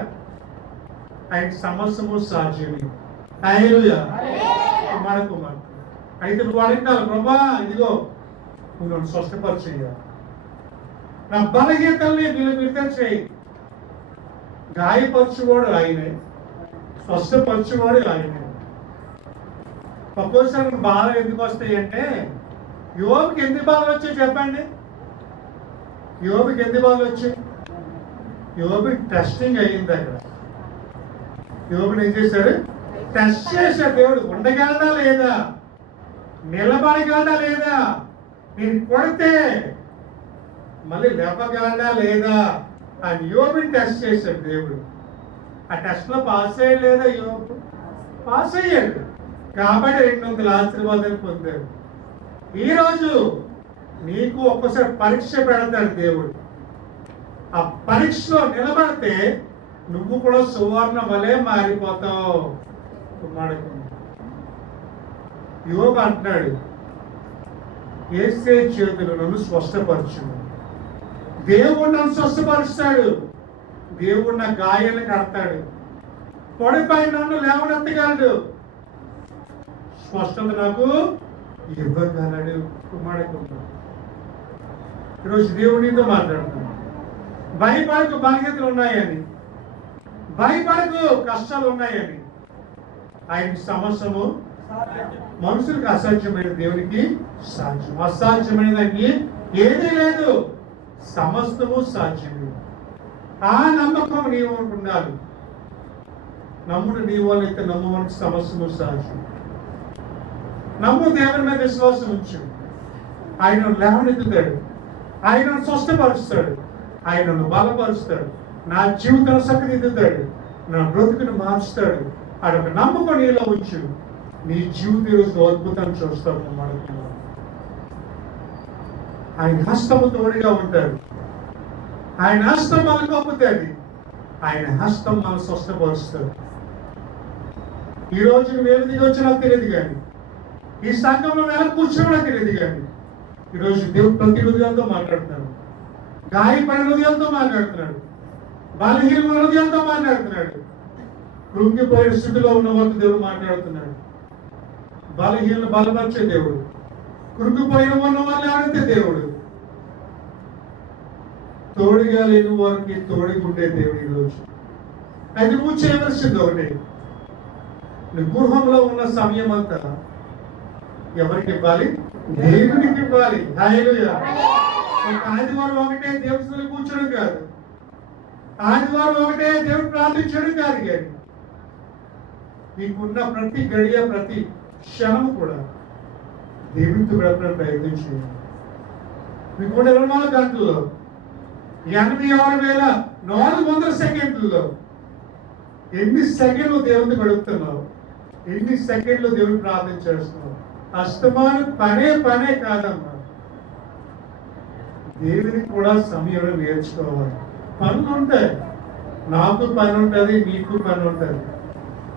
ఆయన సమస్యము సాధ్యమే. హల్లెలూయా! మనకు అయితే నువ్వు అడిగినావు, ప్రభా ఇదిగో నువ్వు నన్ను స్వస్థపరిచేయ, నా బలహీనతల్ని వీళ్ళు విడుదల చేయి. గాయపరచువాడు ఆయనే, స్వస్థపరచువాడు ఆయనే. ఒక్కోసారి బాధలు ఎందుకు వస్తాయి అంటే, యోబుకి ఎందుకు బాధలు వచ్చాయి చెప్పండి? యోబుకి ఎందుకు బాధలు వచ్చాయి? యోబు టెస్టింగ్ అయ్యింది. అక్కడ యోబుని ఏం చేశాడు? టెస్ట్ చేశాడు. దేవుడు ఉండగలదా లేదా, నిలబడగలదా లేదా, నేను కొడితే మళ్ళీ లేపగలడా లేదా అని యోబుని టెస్ట్ చేశాడు దేవుడు. ఆ టెస్ట్ లో పాస్ అయ్యలేదా యోబు? పాస్ అయ్యాడు. కాబట్టి 200 ఆశీర్వాదాలు పొందాడు. ఈరోజు నీకు ఒక్కసారి పరీక్ష పెడతాడు దేవుడు. ఆ పరీక్షలో నిలబడితే నువ్వు కూడా సువర్ణ వలె మారిపోతావు. యోబు అంటున్నాడు, యేసే చేతులు నన్ను స్వస్థపరచు. దేవుడు నన్ను స్వస్థపరుస్తాడు. దేవుడు నా గాయాలు కడతాడు. పొడిపై నన్ను లేవనెత్తగలడు. స్పష్టత నాకు ఇవ్వగలడు. కుమారుడు ఈరోజు దేవునితో మాట్లాడుతున్నాడు. భయపడకు, బాధ్యతలు ఉన్నాయని, భయపడకు, కష్టాలు ఉన్నాయని. ఆయన సమస్యము మనుషులకు అసాధ్యమైన, దేవునికి సాధ్యం. అసాధ్యమైన దానికి ఏదీ లేదు, సమస్తము సాధ్యమే. ఆ నమ్మకం నీవు ఉండాలి. నమ్ముడు నీ వాళ్ళైతే నమ్మడానికి సమస్తము సాధ్యం. నమ్ము, దేవుని మీద విశ్వాసం ఉంచు. ఆయన లేవనెత్తుతాడు, ఆయనను స్వస్థపరుస్తాడు, ఆయనను బలపరుస్తాడు, నా జీవితాన్ని చక్కదిద్దుతాడు, నా బ్రతుకును మార్చుతాడు. అదొక నమ్మకం నీలో ఉంచు. నీ జీవిత రోజు అద్భుతాన్ని చూస్తావు. ఆయన హస్తము తోడుగా ఉంటాడు. ఆయన హస్తం మనకు గొప్పది. ఆయన హస్తం మనం స్వస్థపరుస్తాడు. ఈ రోజు నువ్వేమి దిగి వచ్చినా తెలియదు, కానీ ఈ సంఘంలో నెల కూర్చోవడా తెలియదు, కానీ ఈరోజు దేవుడు ప్రతి హృదయంతో మాట్లాడుతున్నాడు. గాయపడిన హృదయంతో మాట్లాడుతున్నాడు. బలహీనమైన హృదయంతో మాట్లాడుతున్నాడు. కృంగిపోయిన స్థితిలో ఉన్న వాళ్ళతో దేవుడు మాట్లాడుతున్నాడు. బలహీనను బలపరిచే దేవుడు, కృంగిపోయిన ఉన్న వాళ్ళు ఎవరైతే దేవుడు, తోడుగా లేని వారికి తోడుగుండే దేవుడు ఈరోజు. అయితే నువ్వు చేయవలసింది ఒకటి, నీ గృహంలో ఉన్న సమయం అంతా ఎవరికి ఇవ్వాలి? దేవునికి ఇవ్వాలి. హల్లెలూయా! ఆదివారం ఒకటే దేవుడు కూర్చోడం కాదు, ఆదివారం ఒకటే దేవుడు ప్రార్థించడం కాదు, కానీ నీకున్న ప్రతి గడియ, ప్రతి క్షణం కూడా దేవునితో గడపడానికి ప్రయత్నం చేయాలి. మీకున్న 24 గంటల్లో 86,400 సెకండ్లలో ఎన్ని సెకండ్లు దేవుని గడుపుతున్నావు? ఎన్ని సెకండ్లు దేవుని ప్రార్థన చేస్తున్నావు? అస్తమానం పనే కాదమ్మా. దేవునికి కూడా సమయం నేర్చుకోవాలి. పనులు ఉంటాయి, నాకు పని ఉంటుంది, నీకు పని ఉంటుంది.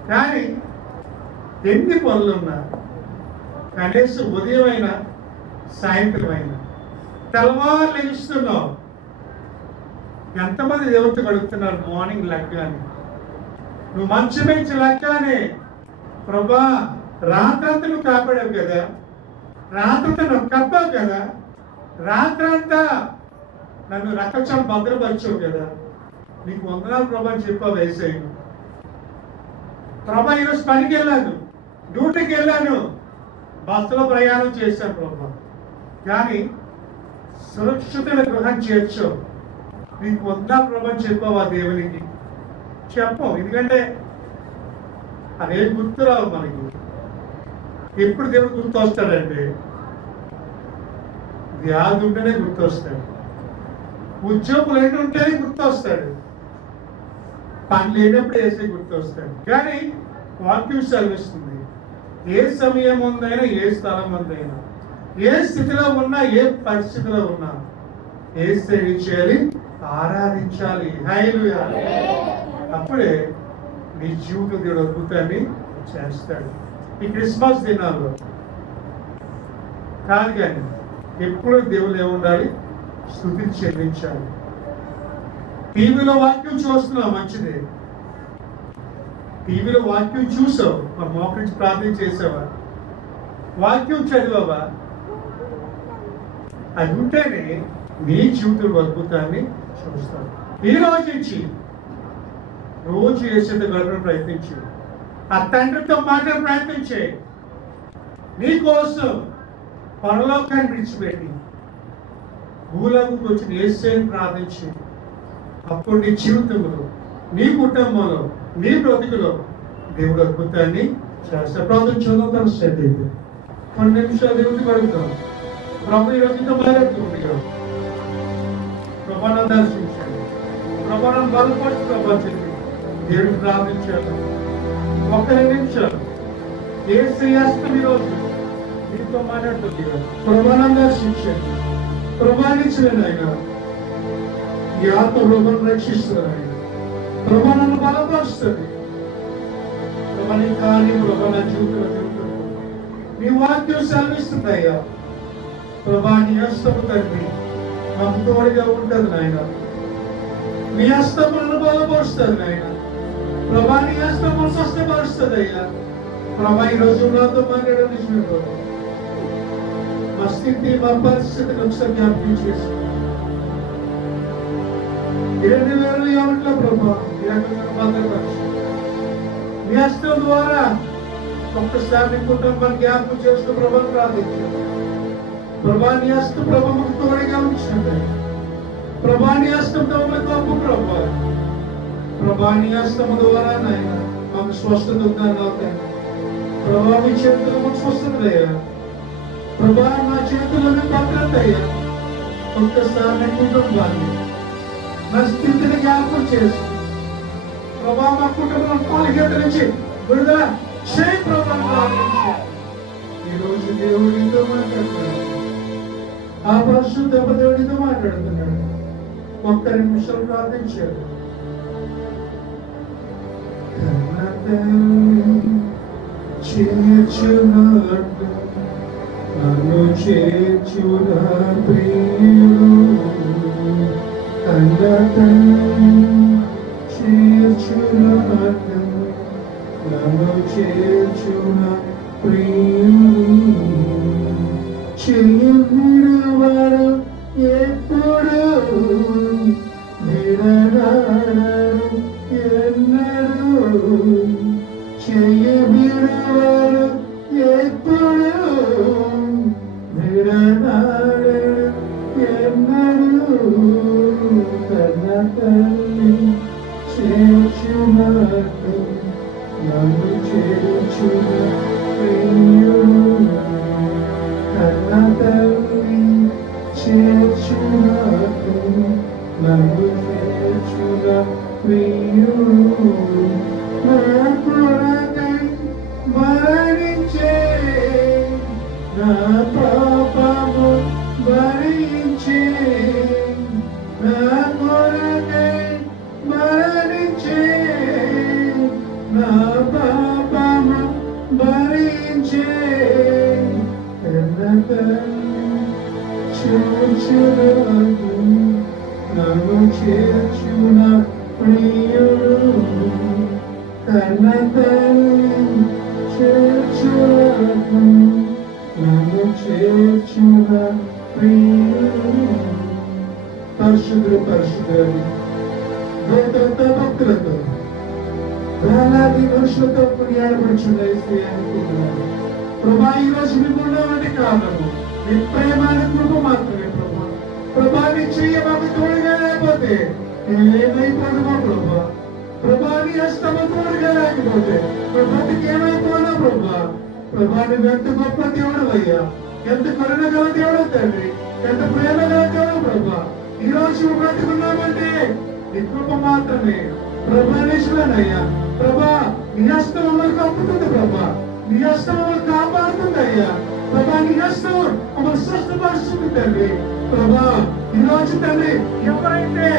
కానీ ఎన్ని పనులున్నా కనీసం ఉదయం అయినా, సాయంత్రం అయినా, తెల్లవారు లెగుస్తున్నావు. ఎంతమంది దేవుడితో గడుపుతున్నారు? మార్నింగ్ లెక్కగానే, నువ్వు మంచం నుంచి లెక్కగానే, ప్రభా రాత్రంతా నువ్వు కాపాడావు కదా, రాత్రంతా నువ్వు కప్పావు కదా, రాత్రంతా నన్ను రక్షణ భద్రపరిచావు కదా, నీకు వందనాలు ప్రభా అని చెప్పావు. వేసేయను ప్రభా, ఈరోజు పనికి వెళ్ళాను, డ్యూటీకి వెళ్ళాను, బస్సులో ప్రయాణం చేశాను ప్రభా, కానీ సురక్షితమైన గృహం చేర్చు, నీకు వందనాలు ప్రభా అని చెప్పావు. ఆ దేవునికి చెప్పు, ఎందుకంటే అదేం గుర్తురావు మనకి. ఎప్పుడు దేవుడు గుర్తు వస్తాడంటే వ్యాధి ఉంటేనే గుర్తు వస్తాడు, ఉద్యోగులు ఏంటి ఉంటేనే గుర్తు వస్తాడు, పని లేనప్పుడు వేసే గుర్తు వస్తాడు. కానీ వాక్యం సెలవిస్తుంది, ఏ సమయం ఉందైనా, ఏ స్థలం ఉందైనా, ఏ స్థితిలో ఉన్నా, ఏ పరిస్థితిలో ఉన్నా యేసుని చేయాలి, ఆరాధించాలి. హల్లెలూయా. అప్పుడే నీ జీవితం దేవుడు అద్భుతాన్ని చేస్తాడు. ఈ క్రిస్మస్ దినాల్లో కాదు కానీ ఎప్పుడు దేవుడు ఏముండాలి, స్తుతి చెల్లించాలి. టీవీలో వాక్యం చూస్తున్నావు, మంచిదే. టీవీలో వాక్యం చూసావు, మరి మోకరించి ప్రార్థన చేసావా, వాక్యం చదివావా? అది ఉంటేనే నీ జీవితంలో అద్భుతాన్ని చూస్తావు. ఈ రోజు నుంచి రోజు చేసేది గడపడం ప్రయత్నించు. ఆ తండ్రితో మాట్లాడే ప్రయత్నించే. నీ కోసం పరలోకాన్ని విడిచిపెట్టి భూలోకంకి వచ్చిన యేసుని ప్రార్థించి, అప్పుడు నీ జీవితంలో, నీ కుటుంబంలో, నీ బ్రతుకులో దేవుడు అద్భుతాన్ని చేస్తాడు. ప్రార్థన చూద్దాం. తన శ్రద్ధ కొన్ని నిమిషాలు దేవుడికి అడుగుతాం. ప్రభు ఈ రోజుతో మాట్లాడుతుంది కదా, ప్రభాను దర్శించాడు, ప్రభాను బలపడి ప్రభా చెప్పి దేవుడికి ప్రార్థించాడు. ఒక్క 2 నిమిషాలు యేసు ఈరోజు నీతో మాట్లాడుతుంది కదా, ప్రభాను దర్శించాడు, ప్రభానించలేదు ఆయన. ఈ ఆత్మ ప్రభాను రక్షిస్తుంది ఆయన, ప్రభాను బలపరుస్తుంది. ప్రభాని కార్యం ప్రభా నా జీవితంలో జరుగుతుంది. నీ వాక్యం సెలవిస్తుంది అయ్యా. ప్రభా నీ హస్తము తండ్రి మాకు తోడుగా ఉంటుంది నాయన. నీ హస్తములను బలపరుస్తుంది నాయన. ప్రభా నీ హస్తములు స్వస్థపరుస్తుంది అయ్యా. ప్రభా ఈ రోజు నాతో మాట్లాడని ప్రభా, మా స్థితి, మా పరిస్థితిని ఒకసారి జ్ఞాపకం చేసి 2021లో ప్రభా ఈ రకంగా భద్రపరచు. మీ హస్తం ద్వారా ఒక్కసారి నీ కుటుంబాన్ని జ్ఞాపకం చేస్తూ ప్రభాని ప్రార్థించారు. ప్రభా నీ హస్తం ప్రభా మాకు తోడుగా ఉంచండి. ప్రభా నీ హస్తంతో గొప్ప ప్రభా, ప్రభా నీ హస్తము ద్వారా నాయన మాకు స్వస్థత ఉందన్నా. ప్రభా మీ చేతుల్లో మాకు స్వస్థత అయ్యా. ప్రభా నా చేతుల్లోనే భద్రత అయ్యా. ఒక్కసారి నీ కుటుంబాన్ని, నా స్థితిని జ్ఞాపకం చేసి ప్రభా మా కుటుంబం పాలిగేత నుంచి విడుదల చేయి ప్రభా. ఈరోజు దేవుడితో మాట్లాడుతున్నాడు, ఆ పరిశుద్ధ దేవుడితో మాట్లాడుతున్నాడు. ఒక్క 2 నిమిషాలు ప్రార్థించాడు. చేర్చున్నట్టు నన్ను చేర్చున ప్రియుడు, చేర్చున్నట్టు నన్ను చేర్చున ప్రియుడు. చెయ్యవాడు ఎప్పుడు విడనాడు ఎన్నడు, చెయ్యవాడు ఎప్పుడు విడనాడు ఎన్నడు. కన్న తల్లి చేర్చున్నట్టు నన్ను చేర్చున ప్రియుడు, కన్న తల్లి చేర్చున్నట్టు నన్ను చేర్చున ప్రియుడు. నా కొరకై మరణించే, నా పాపము భరించే, నా కొరకై మరణించే, నా పాపము భరించే. చేర్చునకు నన్ను చేర్చున ప్రియుడు, కన్న తల్లి చేర్చునకు నన్ను చేర్చున ప్రియుడు. పరిశుద్ధుడు పరిశుద్ధుడు దూతలతో భక్తులతో వేలాది మనుషులతో కొనియాడబడుచున్న ప్రభా, ఈ రోజు మిమ్మల్ని కారణము మీ ప్రేమైన కృప మాత్రమే ప్రభా. ప్రభా నీ చెయ్యి మాకు తోడుగా లేకపోతే ఏమైపోదుమా ప్రభా. ప్రభా నీ హస్తము తోడుగా లేకపోతే ప్రభాకి ఏమైపోదా ప్రభా. ప్రభా నువ్వు ఎంత గొప్ప దేవుడు అయ్యా, ఎంత కరుణ గల దేవుడు తండ్రి, ఎంత ప్రేమ గల దేవుడు ప్రభా. ఈ రోజు బ్రతుకున్నామంటే నీ కృప మాత్రమే ప్రభా. నిజమేనయ్యా ప్రభా, నీ హస్తం మనకు అప్పుతుంది ప్రభా. నీ హస్తం మమ్మల్ని కాపాడుతుంది అయ్యా ప్రభా. నీ హస్తం మమ్మల్ని స్వస్థపరుస్తుంది తండ్రి ప్రభా. ఈ రోజు తండ్రి ఎవరైతే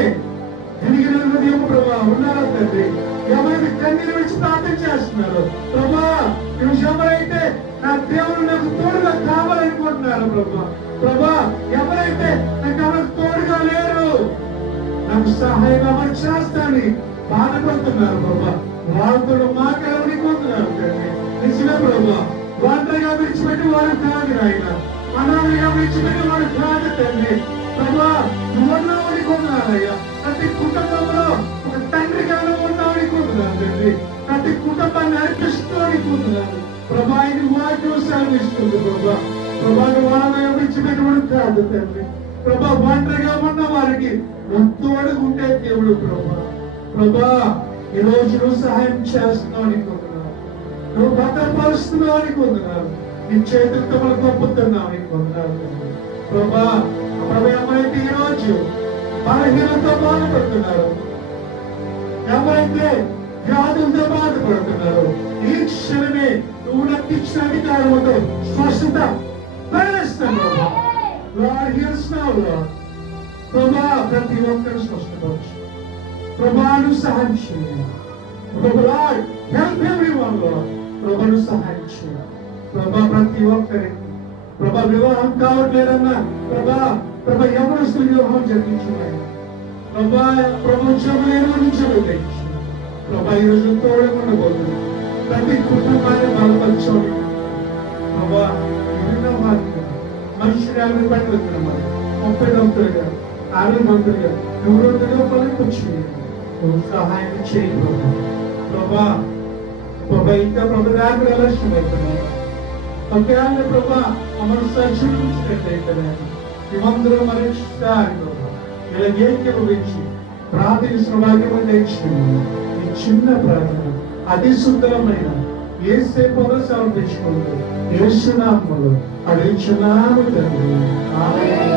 తిరిగిన హృదయం ప్రభా ఉన్నారో తండ్రి, ఎవరైతే కన్నీరు విడిచి ప్రార్థన చేస్తున్నారు ప్రభా, ఈరోజు ఎవరైతే నా దేవుడు నాకు తోడుగా కావాలనుకుంటున్నారు ప్రభా, ప్రభా ఎవరైతే నాకు ఎవరికి తోడుగా లేరు, నాకు సహాయం ఎవరు చేస్తానని బాధపడుతున్నారు ప్రభా, వాళ్ళతో మాట్లాడనుకుంటున్నారు తండ్రి. నిజమే ప్రభా, ఒంటరిగా విడిచిపెట్టి వాడు కాదు ఆయన, అనాథగా విడిచిపెట్టి వాడు కాదు తండ్రి ప్రభా. నువ్వున్నావని కొంటున్నారయ్యా. ప్రతి కుటుంబంలో ఒక తండ్రిగాను ఉన్నావని కొంటున్నాను తండ్రి. ప్రతి కుటుంబాన్ని నడిపిస్తూ అనుకుంటున్నాను ప్రభా. ఇది వాక్యం సెలవిస్తుంది ప్రభా. ప్రభా వాళ్ళ విడిచిపెట్టుబడి కాదు తండ్రి ప్రభా. ఒంటరిగా ఉన్న వారికి తోడుగా ఉంటే దేవుడు ప్రభా. ప్రభా ఈ రోజు నువ్వు సహాయం చేస్తున్నావు అనుకుంటున్నావు, నువ్వు భద్రపరుస్తున్నావు అనుకుంటున్నావు, నీ చేతులతో మనం తప్పుతున్నావు అనుకుంటున్నావు ప్రభా. ప్రభా ఎవరైతే ఈ రోజు బలహీనతో బాధపడుతున్నారు, ఎవరైతే వ్యాధులతో బాధపడుతున్నారు, ఈ క్షణమే నువ్వు నాకు ఇచ్చిన అధికారంతో స్వస్థత ప్రవేశిస్తున్నావు Lord, heals now, Lord. ప్రభా ప్రతి ఒక్కరు స్వస్థపరచు ప్రభా. నువ్వు సహాయం చేయాలి ప్రభా. Lord, help everyone, Lord. ప్రభా నువ్వు సహాయం చేయాలి ప్రభా. ప్రతి ఒక్కరికి ప్రభా వివాహం కావట్లేదన్నా ప్రభా, ప్రభా యవనస్తుల వివాహం జరిగించున్నాయి ప్రభా. ప్రపంచం నుంచి ప్రభా ఈరోజు తోడుగా ఉండబోతుంది. ప్రతి కుటుంబాన్ని బలపరచాలి ప్రభా. విభిన్న మార్గం మనుషులు 50 పని వెళ్తున్నాం, 30 దంతులుగా 60 దంతులుగా 100 పనికి నువ్వు సహాయం చేయి ప్రభా. ప్రభా ప్రభా ఇంకా ప్రభా దాని ఆలస్యం అవుతున్నాయి. ఒకవేళ ప్రభా మమ్మల్ని సజ్జీవించినట్లయితే మేమందరూ మరొకసారి ప్రభా ఇలా ఏకీభవించి ప్రార్థించిన భాగ్యం తెచ్చుకుని ఈ చిన్న ప్రార్థన అతి సుందరమైన యేసే పదవి సమర్పించుకుంటూ యేసు నామములో అడుగుచున్నాము తండ్రి. ఆమేన్.